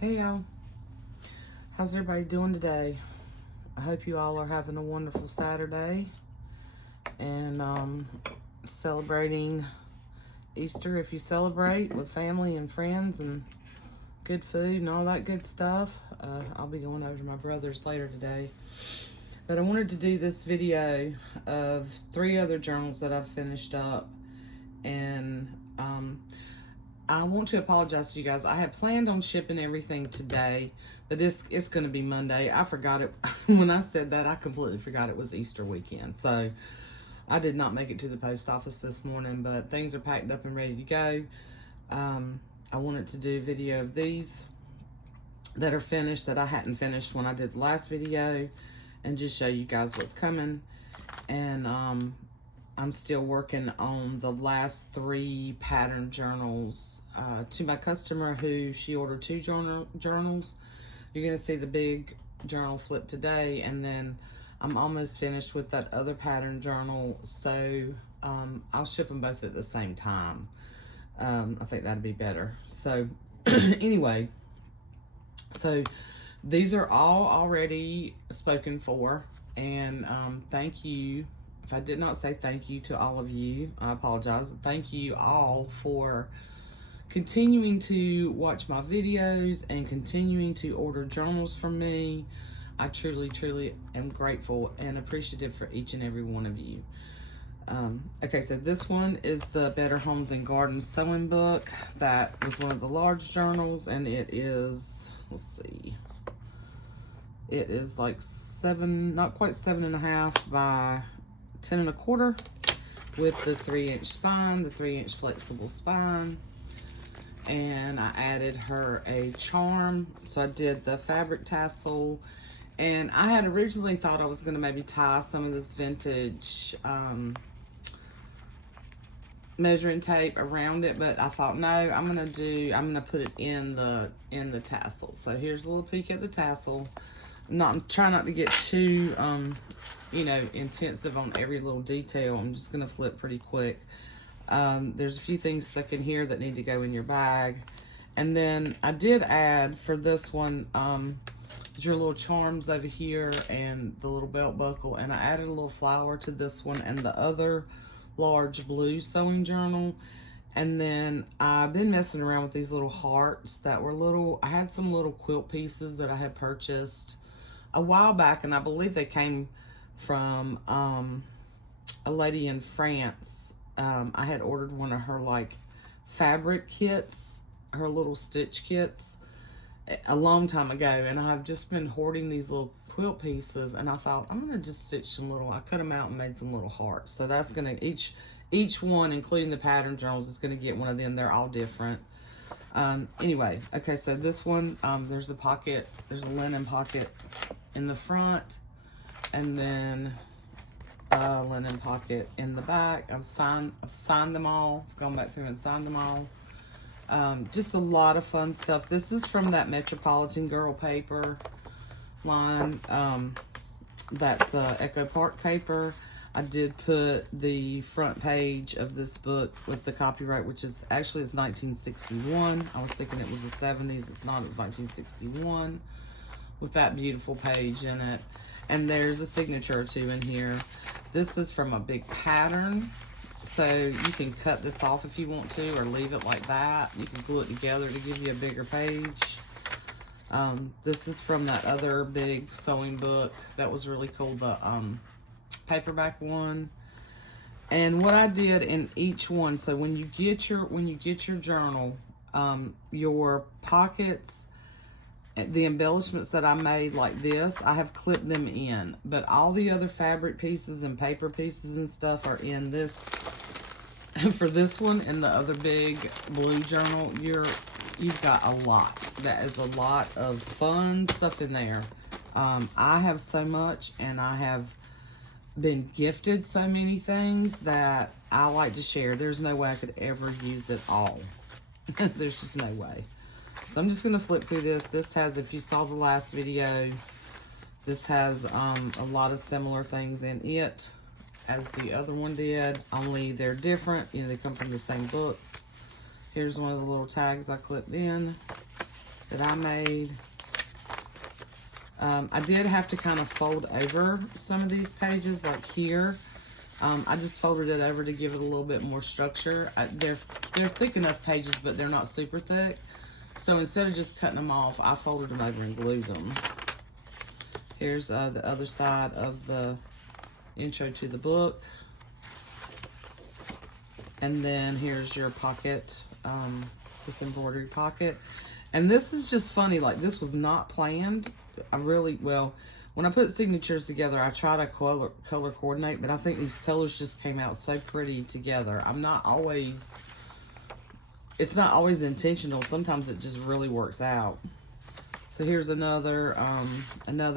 Hey y'all, how's everybody doing today? I hope you all are having a wonderful Saturday and celebrating Easter if you celebrate with family and friends and good food and all that good stuff. I'll be going over to my brother's later today. But I wanted to do this video of 3 other journals that I've finished up, and I want to apologize to you guys. I had planned on shipping everything today, but it's going to be Monday. I forgot it. When I said that, I completely forgot it was Easter weekend. So I did not make it to the post office this morning, but things are packed up and ready to go. I wanted to do a video of these that are finished that I hadn't finished when I did the last video, and just show you guys what's coming. And I'm still working on the last 3 pattern journals to my customer who she ordered 2 journals. You're going to see the big journal flip today, and then I'm almost finished with that other pattern journal, so I'll ship them both at the same time. I think that'd be better. So anyway, so these are all already spoken for, and thank you. If I did not say thank you to all of you, I apologize. Thank you all for continuing to watch my videos and continuing to order journals from me. I truly, truly am grateful and appreciative for each and every one of you. Okay, so this one is the Better Homes and Gardens sewing book. That was one of the large journals, and it is, let's see, it is like 7, not quite 7.5 by 10.25, with the 3-inch spine, the 3-inch flexible spine. And I added her a charm. So I did the fabric tassel, and I had originally thought I was going to maybe tie some of this vintage measuring tape around it, but I thought, no, I'm gonna put it in the tassel. So here's a little peek at the tassel. I'm trying not to get too intensive on every little detail. I'm just gonna flip pretty quick. There's a few things stuck in here that need to go in your bag. And then I did add for this one, your little charms over here and the little belt buckle, and I added a little flower to this one and the other large blue sewing journal. And then I've been messing around with these little hearts that were little. I had some little quilt pieces that I had purchased a while back, and I believe they came from a lady in France. I had ordered one of her like fabric kits, her little stitch kits, a long time ago, and I've just been hoarding these little quilt pieces, and I thought I'm gonna just stitch some little, I cut them out and made some little hearts. So that's gonna, each one, including the pattern journals, is gonna get one of them. They're all different. Anyway, okay, so this one, there's a pocket, there's a linen pocket in the front, and then a linen pocket in the back. I've signed them all. I've gone back through and signed them all. Just a lot of fun stuff. This is from that Metropolitan Girl paper line. That's Echo Park paper. I did put the front page of this book with the copyright, which is actually, it's 1961. I was thinking it was the 70s. It's not. It's 1961 with that beautiful page in it. And there's a signature or 2 in here. This is from a big pattern, so you can cut this off if you want to, or leave it like that. You can glue it together to give you a bigger page. This is from that other big sewing book that was really cool, the paperback one. And what I did in each one, so when you get your journal, your pockets, the embellishments that I made like this, I have clipped them in, but all the other fabric pieces and paper pieces and stuff are in this. And for this one and the other big blue journal, you've got a lot. That is a lot of fun stuff in there. I have so much, and I have been gifted so many things that I like to share. There's no way I could ever use it all. There's just no way. So I'm just going to flip through this. This has, if you saw the last video, this has a lot of similar things in it as the other one did, only they're different. You know, they come from the same books. Here's one of the little tags I clipped in. that I made. I did have to kind of fold over some of these pages, like here. I just folded it over to give it a little bit more structure. They're thick enough pages, but they're not super thick. So instead of just cutting them off, I folded them over and glued them. Here's the other side of the intro to the book. And then here's your pocket, this embroidery pocket. And this is just funny, like this was not planned. Well, when I put signatures together, I try to color coordinate, but I think these colors just came out so pretty together. It's not always intentional. Sometimes it just really works out. So here's another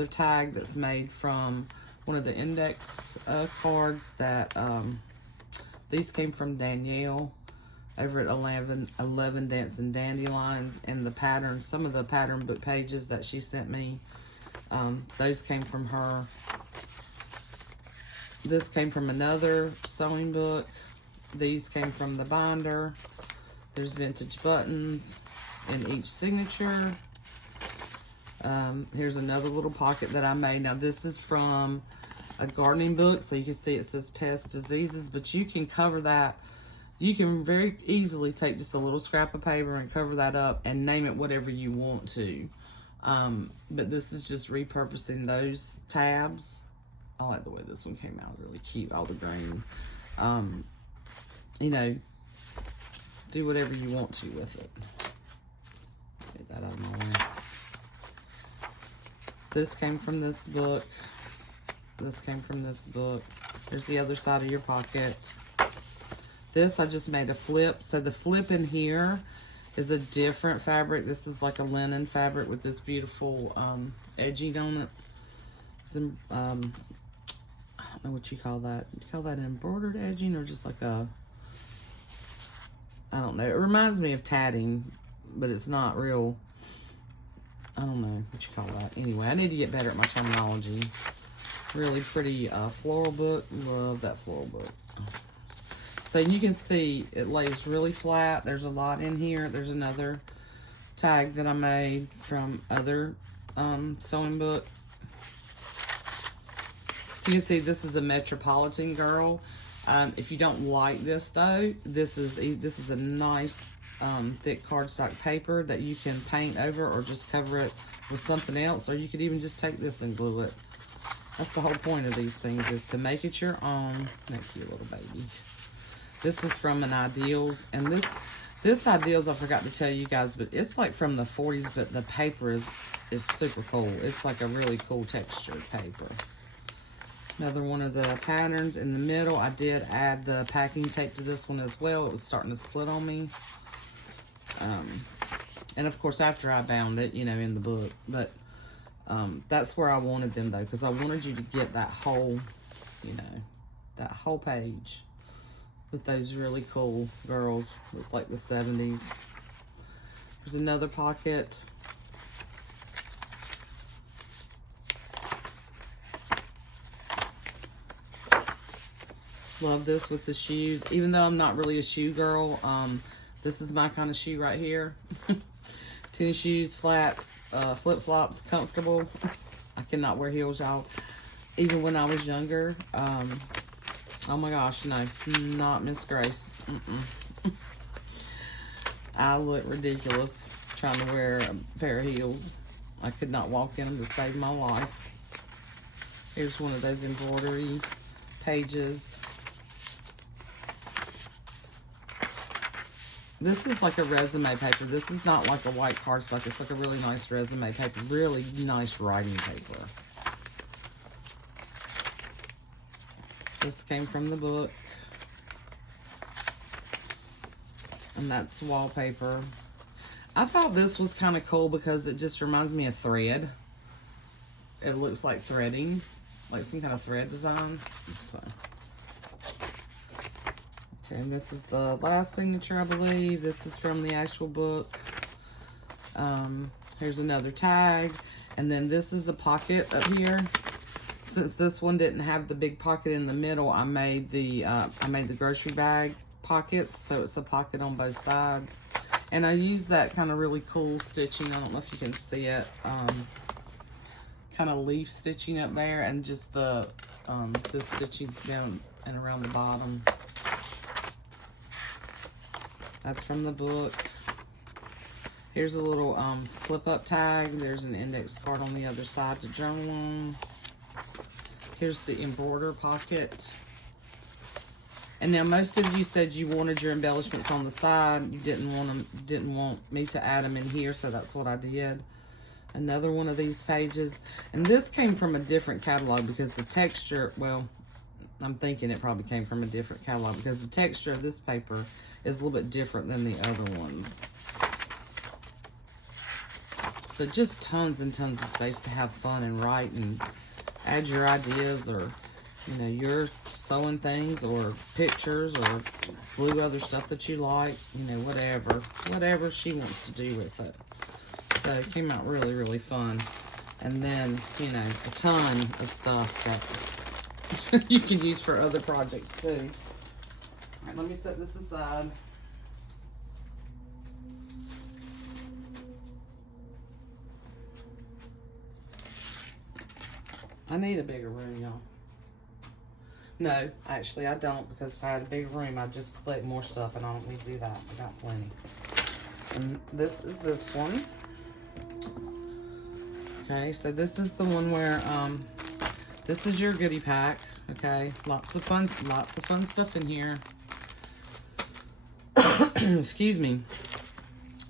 tag that's made from one of the index cards that, these came from Danielle over at 11 Dancing Dandelions, and the patterns, some of the pattern book pages that she sent me, those came from her. This came from another sewing book. These came from the binder. There's vintage buttons in each signature. Here's another little pocket that I made. Now this is from a gardening book, so you can see it says pest diseases, but you can cover that. You can very easily take just a little scrap of paper and cover that up and name it whatever you want to. But this is just repurposing those tabs. I like the way this one came out, really cute, all the green. You know, do whatever you want to with it. Get that out of my way. This came from this book. This came from this book. Here's the other side of your pocket. This, I just made a flip. So the flip in here is a different fabric. This is like a linen fabric with this beautiful edging on it. Some, I don't know what you call that. You call that embroidered edging or just like a, I don't know. It reminds me of tatting, but it's not real. I don't know what you call that. Anyway, I need to get better at my terminology. Really pretty floral book. Love that floral book. So you can see it lays really flat. There's a lot in here. There's another tag that I made from other sewing book. So you can see this is a Metropolitan Girl. If you don't like this though, this is a nice thick cardstock paper that you can paint over or just cover it with something else, or you could even just take this and glue it. That's the whole point of these things, is to make it your own. Make you a little baby. This is from an Ideals, and this Ideals, I forgot to tell you guys, but it's like from the 40s, but the paper is super cool. It's like a really cool textured paper. Another one of the patterns in the middle. I did add the packing tape to this one as well. It was starting to split on me. And of course, after I bound it, you know, in the book. But that's where I wanted them, though, because I wanted you to get that whole, you know, that whole page with those really cool girls. It's like the 70s. There's another pocket. Love this with the shoes. Even though I'm not really a shoe girl, this is my kind of shoe right here. Tennis shoes, flats, flip-flops, comfortable. I cannot wear heels, y'all. Even when I was younger. Oh my gosh, no, not Miss Grace. I look ridiculous trying to wear a pair of heels. I could not walk in them to save my life. Here's one of those embroidery pages. This is like a resume paper. This is not like a white cardstock. It's like a really nice resume paper. Really nice writing paper. This came from the book. And that's wallpaper. I thought this was kind of cool because it just reminds me of thread. It looks like threading. Like some kind of thread design. So. Okay, and this is the last signature, I believe. This is from the actual book. Here's another tag. And then this is the pocket up here. Since this one didn't have the big pocket in the middle, I made the grocery bag pockets, so it's a pocket on both sides. And I use that kind of really cool stitching. I don't know if you can see it. Kind of leaf stitching up there, and just the stitching down and around the bottom. That's from the book. Here's a little flip up tag. There's an index card on the other side to journal on. Here's the embroider pocket. And now most of you said you wanted your embellishments on the side. You didn't want me to add them in here, so that's what I did. Another one of these pages. And this came from a different catalog because the texture, well, I'm thinking it probably came from a different catalog because the texture of this paper is a little bit different than the other ones. But just tons and tons of space to have fun and write and add your ideas, or, you know, your sewing things or pictures or glue other stuff that you like, you know, whatever she wants to do with it. So it came out really, really fun. And then, you know, a ton of stuff that you can use for other projects too. All right, let me set this aside. I need a bigger room, y'all. No, actually I don't, because if I had a bigger room, I'd just collect more stuff, and I don't need to do that. I got plenty. And this is this one. Okay, so this is the one where, this is your goodie pack. Okay, lots of fun stuff in here. Excuse me.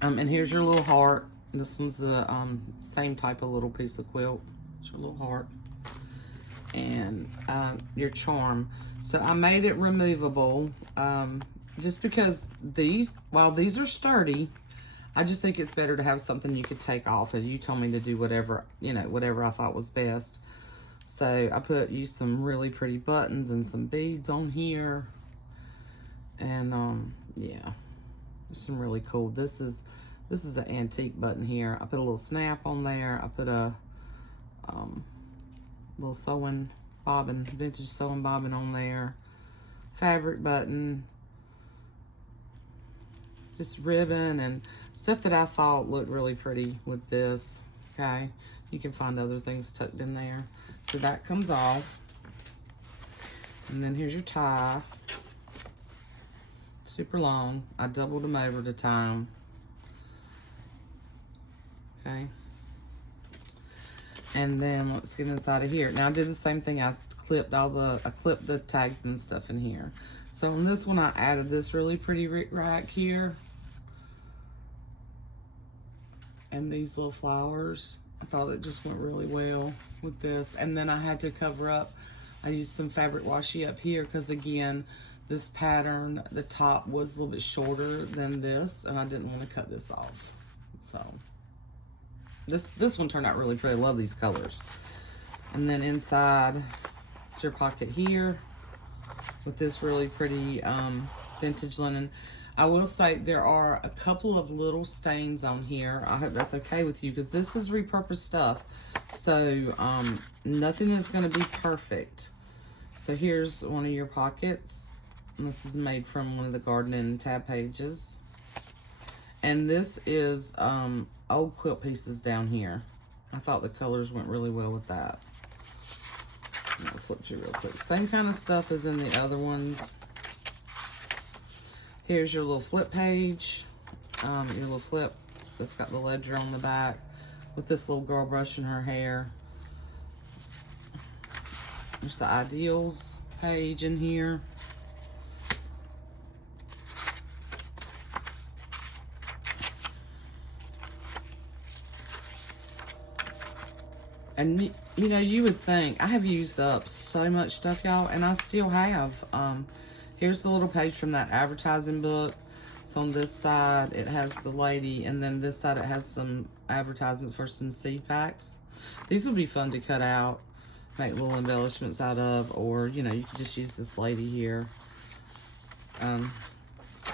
And here's your little heart. This one's the same type of little piece of quilt. It's your little heart. And your charm. So I made it removable, just because while these are sturdy, I just think it's better to have something you could take off. And you told me to do whatever, you know, whatever I thought was best. So I used some really pretty buttons and some beads on here. And yeah, some really cool. This is an antique button here. I put a little snap on there. I put a little sewing bobbin, vintage sewing bobbin on there. Fabric button. Just ribbon and stuff that I thought looked really pretty with this. Okay, you can find other things tucked in there. So that comes off. And then here's your tie. Super long. I doubled them over to tie them. Okay. And then let's get inside of here. Now I did the same thing. I clipped the tags and stuff in here. So on this one, I added this really pretty rack here. And these little flowers. I thought it just went really well with this. And then I had to cover up. I used some fabric washi up here because, again, this pattern, the top was a little bit shorter than this, and I didn't want to cut this off. So this one turned out really pretty. I love these colors. And then inside, it's your pocket here with this really pretty vintage linen. I will say there are a couple of little stains on here. I hope that's okay with you, because this is repurposed stuff. So nothing is going to be perfect. So here's one of your pockets. And this is made from one of the gardening tab pages. And this is old quilt pieces down here. I thought the colors went really well with that. I'm going to flip you real quick. Same kind of stuff as in the other ones. Here's your little flip page. Your little flip that's got the ledger on the back with this little girl brushing her hair. There's the ideals page in here. And you know, you would think I have used up so much stuff, y'all, and I still have. Here's the little page from that advertising book. So on this side, it has the lady, and then this side, it has some advertisements for some seed packs. These would be fun to cut out, make little embellishments out of, or, you know, you could just use this lady here.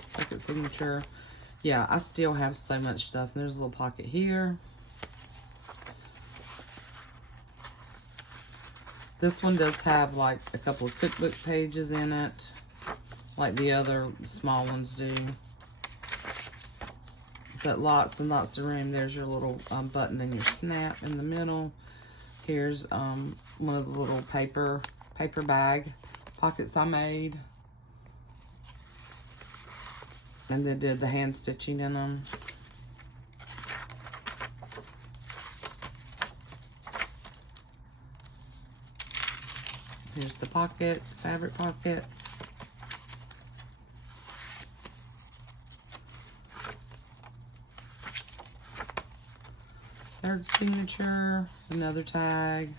Second signature. Yeah, I still have so much stuff. And there's a little pocket here. This one does have, like, a couple of cookbook pages in it, like the other small ones do. but lots and lots of room. There's your little button and your snap in the middle. Here's one of the little paper bag pockets I made. And then did the hand stitching in them. Here's the pocket, fabric pocket. Third signature, another tag.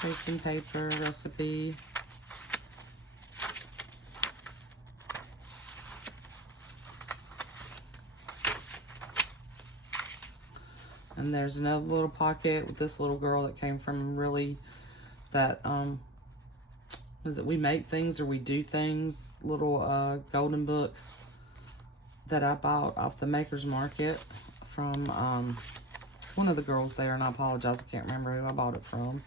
Tracing paper, recipe. And there's another little pocket with this little girl that came from really that, is it We Make Things or We Do Things little golden book that I bought off the Maker's Market from one of the girls there, and I apologize, I can't remember who I bought it from.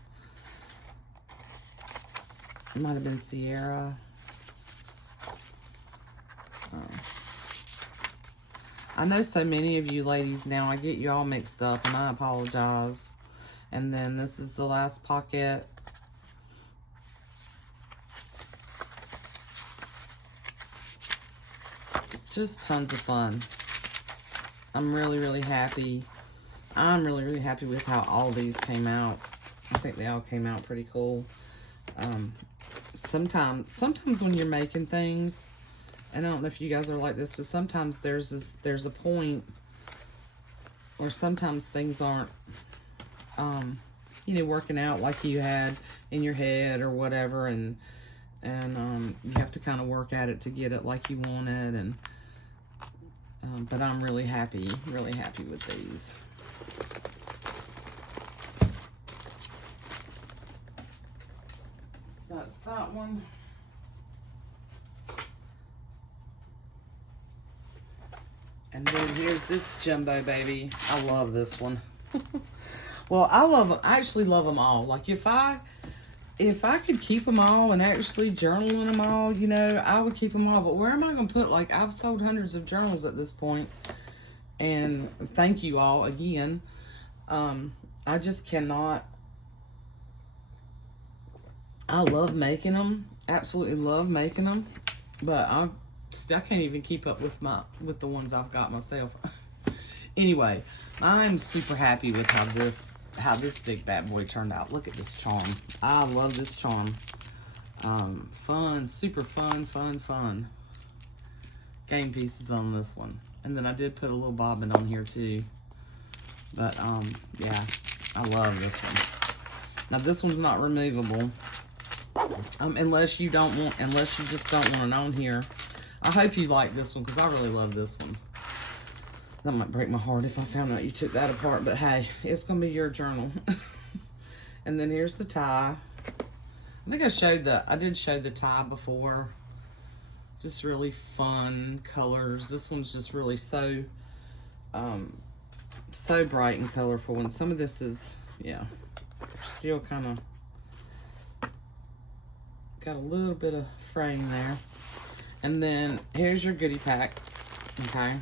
It might have been Sierra. I know so many of you ladies now, I get you all mixed up, and I apologize. And then this is the last pocket. Just tons of fun. I'm really, really happy. I'm really, really happy with how all these came out. I think they all came out pretty cool. Sometimes when you're making things, and I don't know if you guys are like this, but sometimes there's a point where sometimes things aren't, you know, working out like you had in your head or whatever, and you have to kind of work at it to get it like you want it, and but I'm really happy with these. That's that one. And then here's this jumbo baby. I love this one. Well, I actually love them all. Like if I could keep them all and actually journal in them all, you know, I would keep them all. But where am I going to put, like, I've sold hundreds of journals at this point. And thank you all again. I just cannot. I love making them. Absolutely love making them. But I can't even keep up with the ones I've got myself. Anyway, I'm super happy with how this big bad boy turned out. Look at this charm. I love this charm. Fun, super fun. Game pieces on this one. And then I did put a little bobbin on here too. But, yeah, I love this one. Now, this one's not removable. Unless you just don't want it on here. I hope you like this one, because I really love this one. That might break my heart if I found out you took that apart, but hey, it's going to be your journal. And then here's the tie. I think I did show the tie before. Just really fun colors. This one's just really so bright and colorful. And some of this is, yeah, still kind of got a little bit of fraying there. And then here's your goodie pack, okay?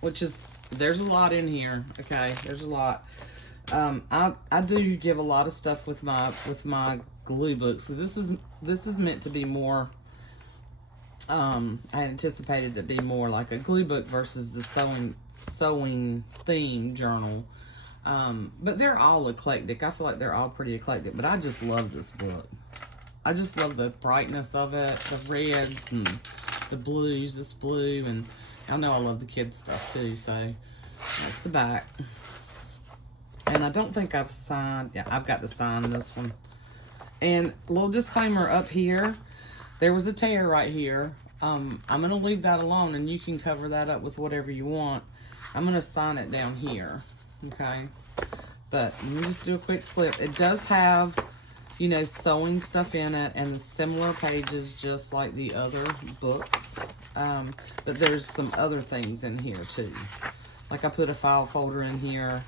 Which is, there's a lot in here, okay? There's a lot. I do give a lot of stuff with my glue books, because this is meant to be more. I anticipated it to be more like a glue book versus the sewing theme journal. But they're all eclectic. I feel like they're all pretty eclectic. But I just love this book. I just love the brightness of it, the reds and the blues. This blue, and I know I love the kids stuff too. So that's the back. And I don't think I've signed. Yeah, I've got to sign this one. And a little disclaimer up here. There was a tear right here. I'm going to leave that alone, and you can cover that up with whatever you want. I'm going to sign it down here, okay? But let me just do a quick flip. It does have, you know, sewing stuff in it and similar pages just like the other books. But there's some other things in here too. Like I put a file folder in here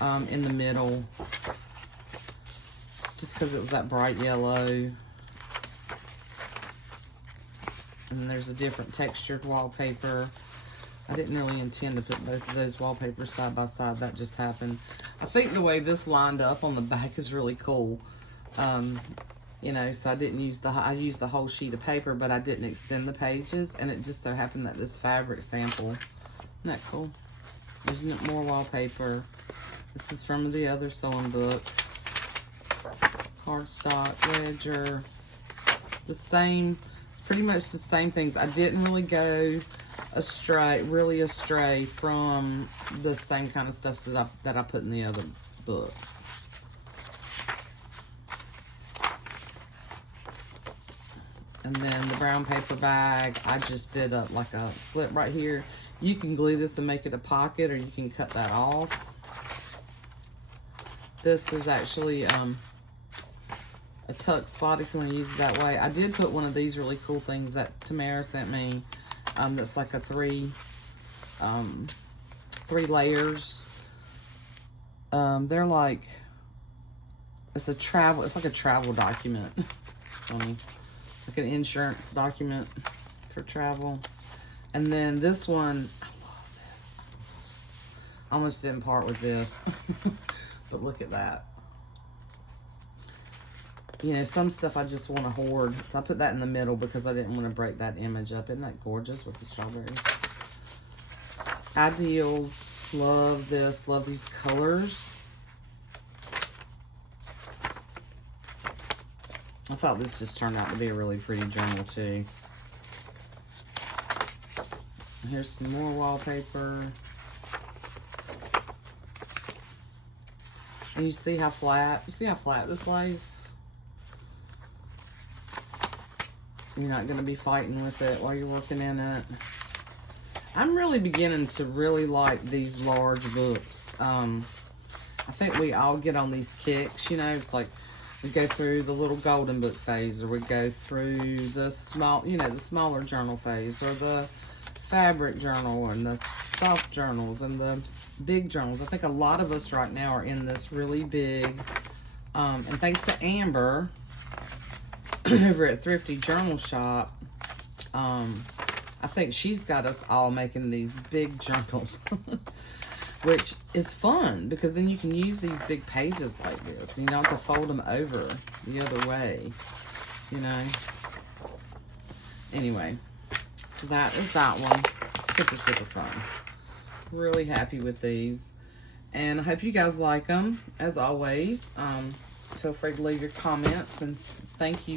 in the middle just because it was that bright yellow. And then there's a different textured wallpaper. I didn't really intend to put both of those wallpapers side by side. That just happened. I think the way this lined up on the back is really cool. You know, so I didn't use I used the whole sheet of paper, but I didn't extend the pages. And it just so happened that this fabric sample, isn't that cool? There's more wallpaper. This is from the other sewing book. Cardstock, ledger. The same, it's pretty much the same things. I didn't really go astray from the same kind of stuff that I put in the other books. And then the brown paper bag, I just did like a flip right here. You can glue this and make it a pocket, or you can cut that off. This is actually a tuck spot if you want to use it that way. I did put one of these really cool things that Tamara sent me. That's like a three layers. They're like, it's like a travel document. Funny. Like an insurance document for travel. And then this one, I love this. I almost didn't part with this. But look at that. You know, some stuff I just want to hoard. So I put that in the middle because I didn't want to break that image up. Isn't that gorgeous with the strawberries? Ideals. Love this. Love these colors. I thought this just turned out to be a really pretty journal too. Here's some more wallpaper. And you see how flat this lays? You're not going to be fighting with it while you're working in it. I'm really beginning to really like these large books. I think we all get on these kicks, you know, it's like we go through the little golden book phase, or we go through the the smaller journal phase, or the fabric journal, and the soft journals, and the big journals. I think a lot of us right now are in this really big, and thanks to Amber over at Thrifty Journal Shop, I think she's got us all making these big journals, which is fun because then you can use these big pages like this. You don't have to fold them over the other way, you know. Anyway, so that is that one. Super, super fun. Really happy with these. And I hope you guys like them. As always, feel free to leave your comments, and thank you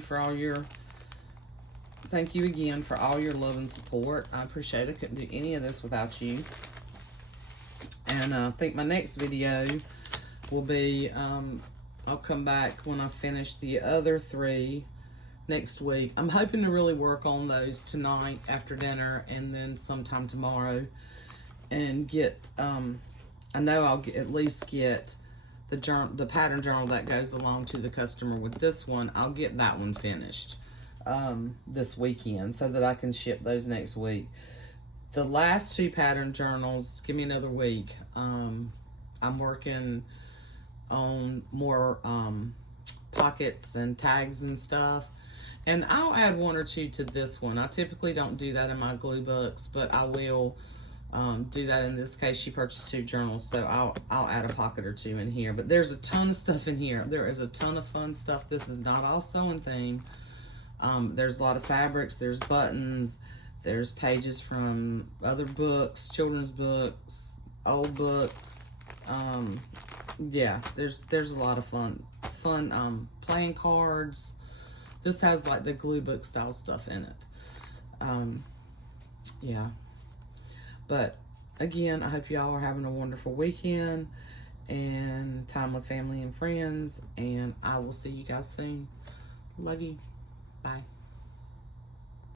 again for all your love and support. I appreciate it. Couldn't do any of this without you. And I think my next video will be, I'll come back when I finish the other 3 next week. I'm hoping to really work on those tonight after dinner, and then sometime tomorrow, and get, I know I'll at least get the pattern journal that goes along to the customer with this one. I'll get that one finished this weekend so that I can ship those next week. The last 2 pattern journals, give me another week. I'm working on more pockets and tags and stuff, and I'll add 1 or 2 to this one. I typically don't do that in my glue books, but I will do that in this case. She purchased 2 journals, so I'll add a pocket or 2 in here. But there's a ton of stuff in here. There is a ton of fun stuff. This is not all sewing theme. There's a lot of fabrics. There's buttons. There's pages from other books, children's books, old books. Yeah, there's a lot of fun playing cards. This has like the glue book style stuff in it. Yeah. But again, I hope y'all are having a wonderful weekend and time with family and friends, and I will see you guys soon. Love you. Bye.